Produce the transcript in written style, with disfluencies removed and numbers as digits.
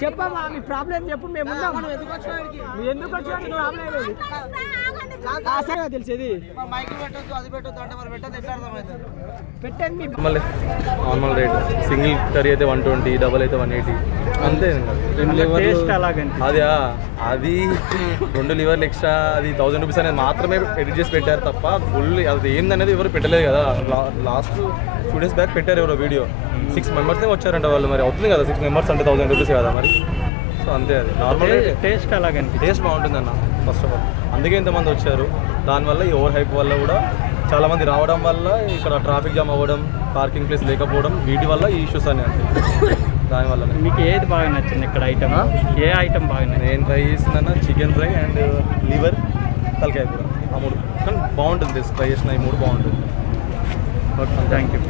చెప్పమ్మా మీ ప్రాబ్లం చెప్పు మేము ఎందుకు వచ్చా తెలిసేది పెట్టండి నార్మల్ రేట్ సింగిల్ కర్రీ అయితే 120 డబల్ అయితే 180 అంతే అది అది 2 లివర్లు ఎక్స్ట్రా అది 1000 రూపీస్ అనేది మాత్రమే ఎడిట్ చేసి పెట్టారు తప్ప ఫుల్ అది ఏందనేది ఎవరు పెట్టలేదు కదా లాస్ట్ 2 డేస్ బ్యాక్ పెట్టారు ఎవరో వీడియో 6 మెంబర్స్నే వచ్చారంట వాళ్ళు మరి అవుతుంది కదా 6 మెంబర్స్ అంటే 1000 రూపీస్ కదా మరి సో అంతే అది నార్మల్ టేస్ట్ అలాగని టేస్ట్ బాగుంటుంది అన్న ఫస్ట్ ఆఫ్ ఆల్ అందుకే ఇంతమంది వచ్చారు దానివల్ల ఈ ఓవర్ హైప్ వల్ల కూడా చాలామంది రావడం వల్ల ఇక్కడ ట్రాఫిక్ జామ్ అవ్వడం పార్కింగ్ ప్లేస్ లేకపోవడం వీటి వల్ల ఈ ఇష్యూస్ అని అంటే దానివల్ల మీకు ఏది బాగా నచ్చింది ఇక్కడ ఐటమ్ ఏ ఐటమ్ బాగా నేను ట్రై చేసిందన్న చికెన్ ఫ్రై అండ్ లివర్ తలకాయ కూర ఆ 3 కానీ బాగుంటుంది ట్రై చేసిన ఈ 3 బాగుంటుంది ఓకే థ్యాంక్ యూ